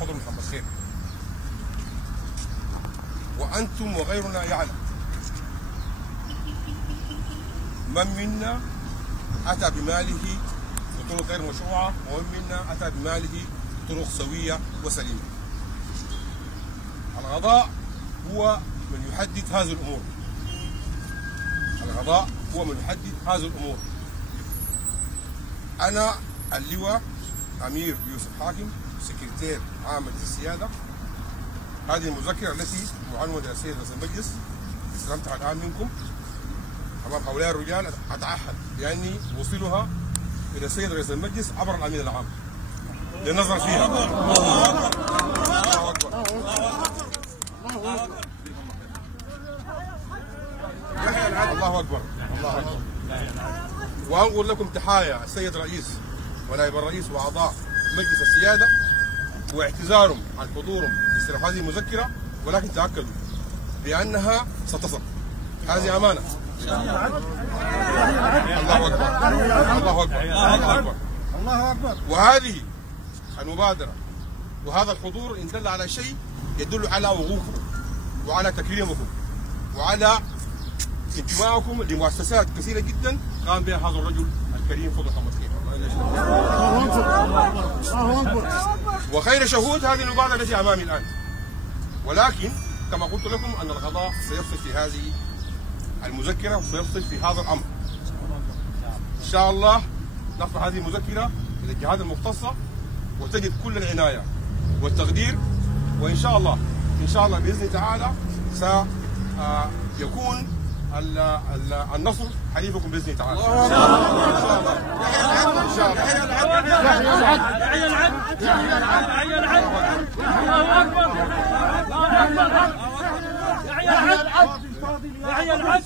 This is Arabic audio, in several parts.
فضل محمد خير. وأنتم وغيرنا يعلم من منا أتى بماله بطرق غير مشروعة ومن منا أتى بماله بطرق سوية وسليمة. القضاء هو من يحدد هذه الأمور. القضاء هو من يحدد هذه الأمور. أنا اللواء أمير يوسف حاكم سكرتير عام مجلس السيادة. هذه المذكرة التي معنونة إلى السيد رئيس المجلس استلمتها الآن منكم أمام هؤلاء الرجال. أتعهد بأني أوصلها إلى السيد رئيس المجلس عبر الأمين العام للنظر فيها. الله أكبر. الله أكبر. الله أكبر. وأنقل لكم تحايا السيد الرئيس ونائب الرئيس وأعضاء مجلس السيادة واعتذارهم عن حضورهم لاستلام هذه المذكرة، ولكن تأكدوا بأنها ستصل. هذه أمانة. الله أكبر. الله أكبر. الله أكبر. الله أكبر. وهذه المبادرة وهذا الحضور إن دل على شيء يدل على وقوفكم وعلى تكريمكم وعلى انتمائكم لمؤسسات كثيرة جدا قام بها هذا الرجل الكريم فضل محمد خير. وخير شهود هذه المبادرة التي أمامي الآن. ولكن كما قلت لكم أن القضاء سيفصل في هذه المذكرة وسيفصل في هذا الأمر. إن شاء الله نرفع هذه المذكرة إلى الجهات المختصة وتجد كل العناية والتقدير، وإن شاء الله بإذن الله تعالى سيكون النصر حليفكم بإذن الله تعالى. إن شاء الله. إن شاء الله. يحيى العدل. يحيى العدل. يحيى العدل. الله أكبر. الله أكبر. يحيى العدل. يحيى العدل.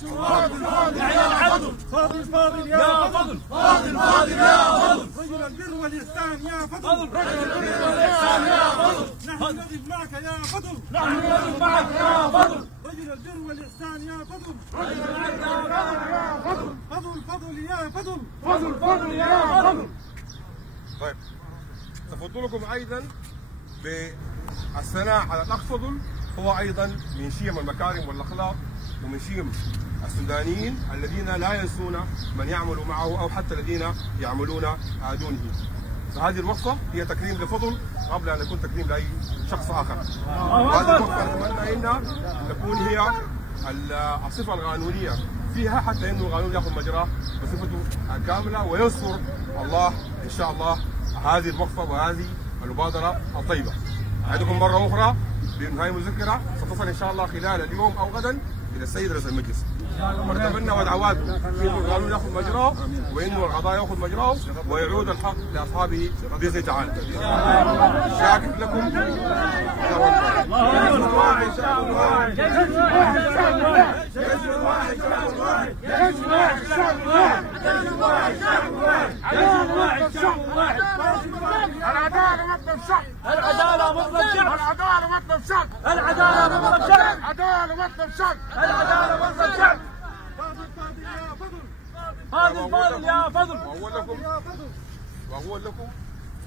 يحيى العدل. فاضل فاضل يا فضل. فاضل فاضل يا فضل. رجل البر والإحسان يا فضل. رجل البر والإحسان يا فضل. نحن نقف معك يا فضل. نحن نقف معك يا فضل. رجل البر والإحسان يا فضل. رجل البر يا فضل. فضل فضل يا فضل. فضل فضل يا فضل. طيب تفضلكم أيضا بالثناء على الأخ فضل، هو أيضا من شيم المكارم والأخلاق ومن شيم السودانيين الذين لا ينسون من يعمل معه أو حتى الذين يعملون دونه. فهذه الوقفة هي تكريم لفضل قبل أن يكون تكريم لأي شخص آخر. وهذه الوقفة نتمنى أنها تكون هي الصفة القانونية فيها حتى أنه القانون يأخذ مجراه بصفته كاملة وينصر الله إن شاء الله هذه الوقفة وهذه المبادرة الطيبة. أعدكم مرة أخرى بأن هذه المذكرة ستصل إن شاء الله خلال اليوم أو غدا إلى السيد رئيس المجلس. ونتمنى ودعواتكم إنه القانون يأخذ مجراه وإنه القضاء يأخذ مجراه ويعود الحق لأصحابه بإذن الله تعالى. شاكر لكم. العدالة مطلب شعب. العدالة مطلب شعب. العدالة مطلب شعب. العدالة مطلب شعب. العدالة مطلب شعب. العدالة مطلب شعب. فاضل فاضل يا فضل. وأقول لكم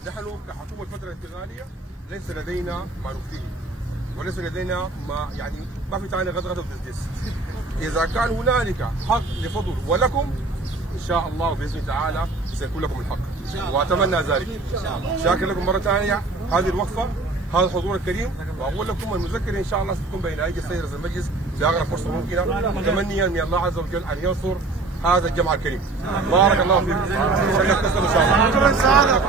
نحن كحكومة فترة انتقالية ليس لدينا ما نخفيه وليس لدينا ما في تعني غدغدة وتسديس. إذا كان هنالك حق لفضل ولكم إن شاء الله بإذن الله تعالى سيكون لكم الحق وأتمنى ذلك. شاكر لكم مرة ثانية هذه الوقفة هذا الحضور الكريم، وأقول لكم المذكرة إن شاء الله ستكون بين أيدي السيد رئيس المجلس في أقرب فرصة ممكنة، متمنيا من الله عز وجل أن ينصر هذا الجمع الكريم. بارك الله فيكم. شكرا لك إن شاء الله.